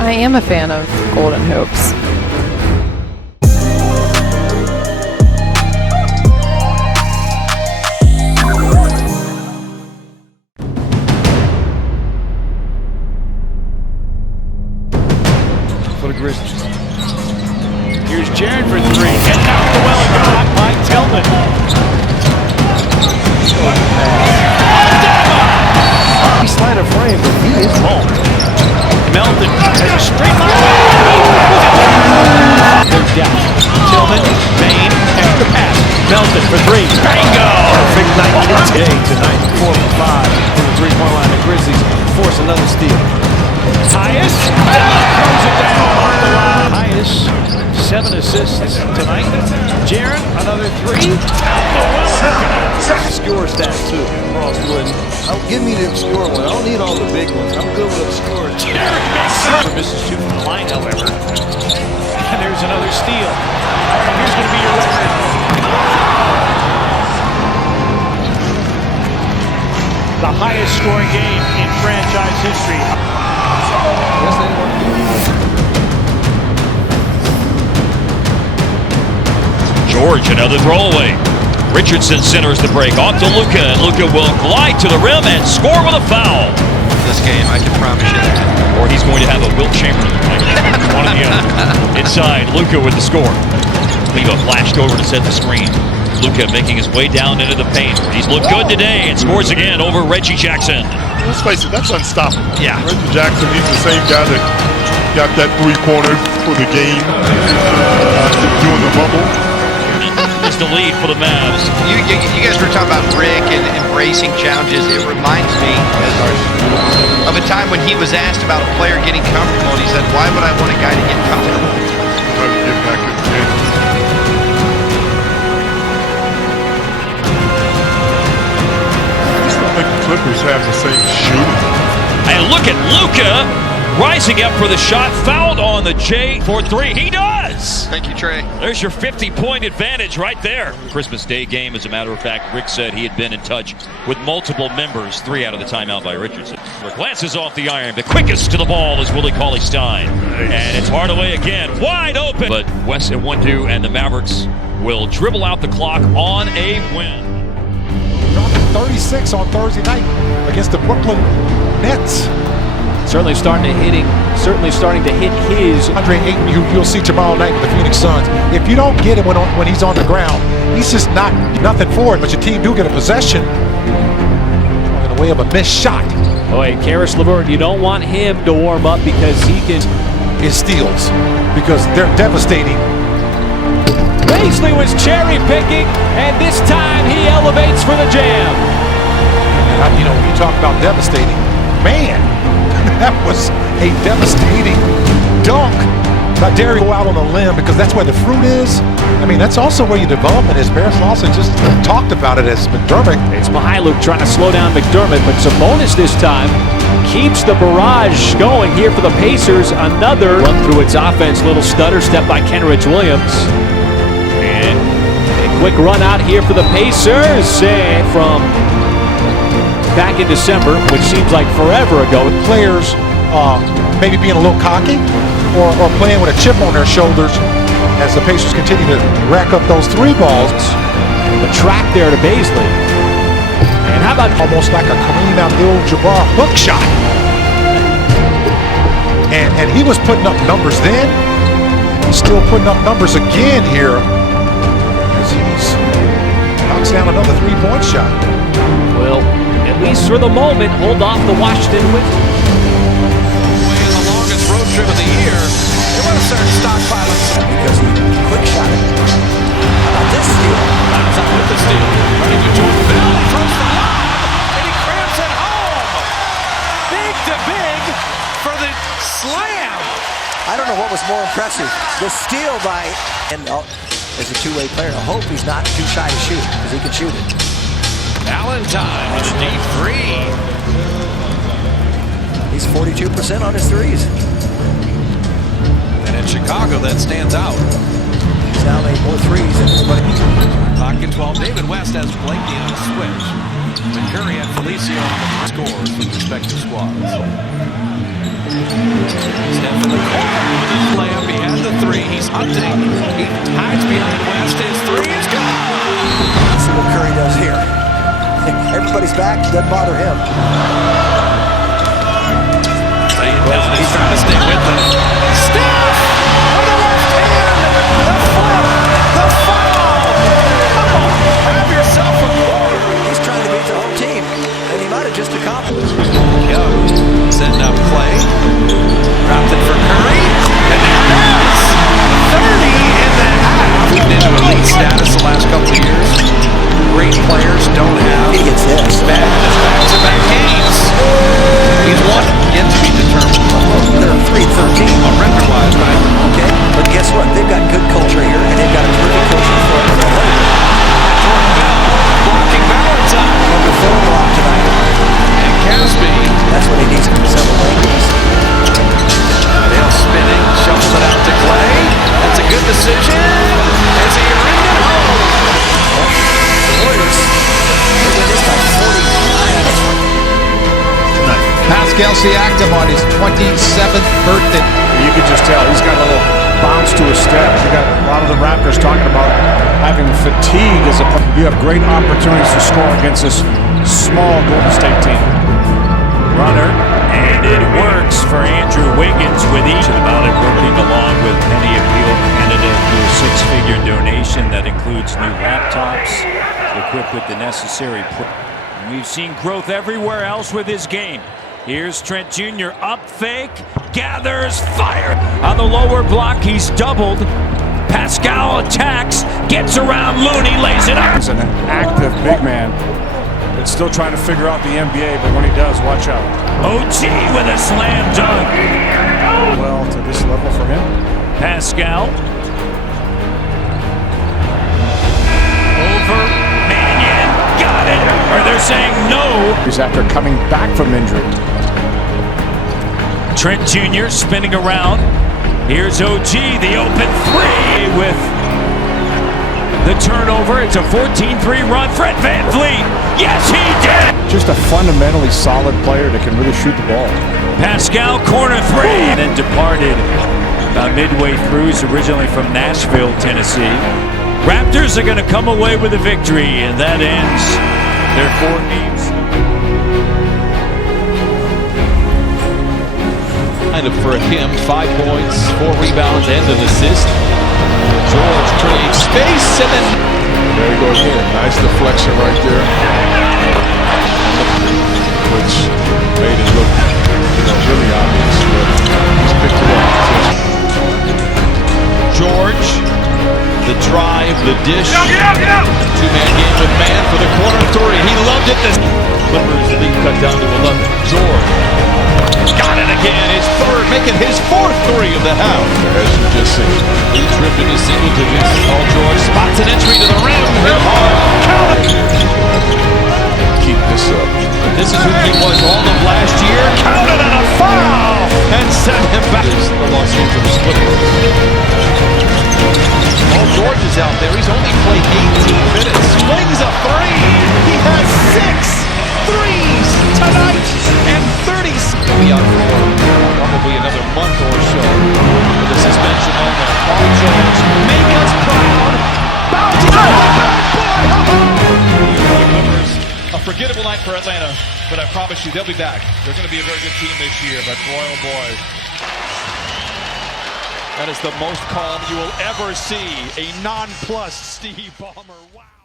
I am a fan of Golden Hoops. For the Grizzlies. Here's Jared for three. Getting out the well and got by Tillman. He's slight of frame, but he is home. Melton has a straight line. They're down. Tillman, Bain, extra pass. Melton for three. Bingo! Perfect night today tonight. 4 for 5 from the three-point line. The Grizzlies force another steal. Tyus throws it down on the line. Tyus, 7 assists tonight. Jaren, another 3. Out the well. Obscure stats too. Give me the obscure one. I don't need all the big ones. I'm good with obscure. Jaren makes it. Misses 2 from the line, however. And there's another steal. Here's going to be your record. The highest scoring game in franchise history. George, another throwaway. Richardson centers the break off to Luka, and Luka will glide to the rim and score with a foul. This game, I can promise you that. Or he's going to have a Wilt Chamberlain. One or the other. Inside, Luka with the score. Leva flashed over to set the screen. Luka making his way down into the paint. He's looked good today and scores again over Reggie Jackson. Let's face it, that's unstoppable. Yeah. Reggie Jackson, he's the same guy that got that three-pointer for the game during the bubble. Is the lead for the Mavs. You guys were talking about Rick and embracing challenges. It reminds me of a time when he was asked about a player getting comfortable, and he said, "Why would I want a guy to get comfortable?" Trying to get back in the game. I just don't think the Clippers have the same shooting. And look at Luka rising up for the shot, fouled on the J for 3. He does! Thank you, Trey. There's your 50-point advantage right there. Christmas Day game, as a matter of fact, Rick said he had been in touch with multiple members, 3 out of the timeout by Richardson. Glances off the iron. The quickest to the ball is Willie Cauley-Stein. Nice. And it's Hardaway again, wide open. But West and 1-2, and the Mavericks will dribble out the clock on a win. 36 on Thursday night against the Brooklyn Nets. Certainly starting to hit his. Andre Ayton, you'll see tomorrow night with the Phoenix Suns. If you don't get him when he's on the ground, he's just nothing for it. But your team do get a possession in the way of a missed shot. Oh, hey, Karis LeVert, you don't want him to warm up because he can. His steals, because they're devastating. Paisley was cherry picking, and this time he elevates for the jam. And when you talk about devastating, man, that was a devastating dunk. I dare you go out on a limb because that's where the fruit is. I mean, that's also where your development is. Barris Lawson just talked about it as McDermott. It's Mihailuk trying to slow down McDermott, but Sabonis this time keeps the barrage going here for the Pacers. Another run through its offense, little stutter step by Kenrich Williams. And a quick run out here for the Pacers from back in December, which seems like forever ago. Players maybe being a little cocky or playing with a chip on their shoulders as the Pacers continue to rack up those 3 balls. The track there to Paisley. And how about almost like a Kareem Abdul-Jabbar hook shot. And he was putting up numbers then. He's still putting up numbers again here as he knocks down another 3-point shot. Well, at least for the moment, hold off the Washington Wizards. In the longest road trip of the year, they want to start stockpiling Because he quick shot it. How about this steal? Miles out with the steal. Running to Jordan Bell. He throws the lob, and he cramps it home. Big to big for the slam. I don't know what was more impressive. The steal by, and as a two-way player, I hope he's not too shy to shoot, because he can shoot it. Valentine with a deep 3. He's 42% on his threes. And in Chicago, that stands out. He's now made more threes than anybody. Clock at 12. David West has Blakey on a switch. And Curry and Felicio on the scores with respective squads. Steph in the hunting. He hides behind West. His three is good. Let's see what Curry does here. Everybody's back. Doesn't bother him. He's trying to stay with them. Steph with the left hand. The flip. The foul. Oh, have yourself a quarter. He's trying to beat the whole team, and he might have just accomplished. Setting up Clay. Dropped it for Curry. And there it is. 30 in the half. Moved into elite status the last couple of years. Great players don't have back-to-back games. He's won, yet to be determined. They're 3-13 on record-wise, right? Okay, but guess what? They've got good culture here, and they've got a terrific coaching for it. Jordan Bell blocking Valentine. Number 4 block tonight. And Caspi. That's what he needs from several angles. Dale spinning, shuffles it out to Clay. That's a good decision. As he ringed it home. The Warriors, they win this by 49. Pascal Siakam on his 27th birthday. You can just tell he's got a little bounce to his step. You got a lot of the Raptors talking about having fatigue as a player. You have great opportunities to score against this small Golden State team. Runner, and it works for Andrew Wiggins with each about it, working along with Penny Appeal Canada through a 6-figure donation that includes new laptops equipped with the necessary. We've seen growth everywhere else with his game. Here's Trent Jr. up fake, gathers, fire. On the lower block, he's doubled. Pascal attacks, gets around Looney, lays it up. He's an active big man. It's still trying to figure out the NBA, but when he does, watch out. OG with a slam dunk. Well, to this level for him. Pascal. Over Mannion. Got it. Or they're saying no. He's after coming back from injury. Trent Jr. spinning around. Here's OG, the open three with the turnover. It's a 14-3 run. Fred VanVleet. Yes, he did. Just a fundamentally solid player that can really shoot the ball. Pascal, corner three. And then departed about midway through. He's originally from Nashville, Tennessee. Raptors are going to come away with a victory, and that ends their 4 games. For him, 5 points, 4 rebounds, and an assist. George creates space, and then There you go again. Nice deflection right there, which made it look, really obvious. But he's picked it up. George, the drive, the dish. Two-man game with Man for the corner 3. He loved it. The Clippers lead cut down to 11. George. Got it again, his third, making his 4th 3 of the half. As you just seen. He tripped in his single digits. Paul George spots an entry to the rim. Hit hard. Count it. Keep this up. This is who he was all of last year. Counted and a foul. And sent him back. The Los Angeles Clippers. Paul George is out there. He's only played 18 minutes. Swings a 3. He has 6 threes tonight. And 30. Be out for probably another month or so with the suspension on there. Paul George, make us proud. Bounty to the backboard. A forgettable night for Atlanta, but I promise you they'll be back. They're going to be a very good team this year, but boy, oh boy. That is the most calm you will ever see. A nonplussed Steve Ballmer. Wow.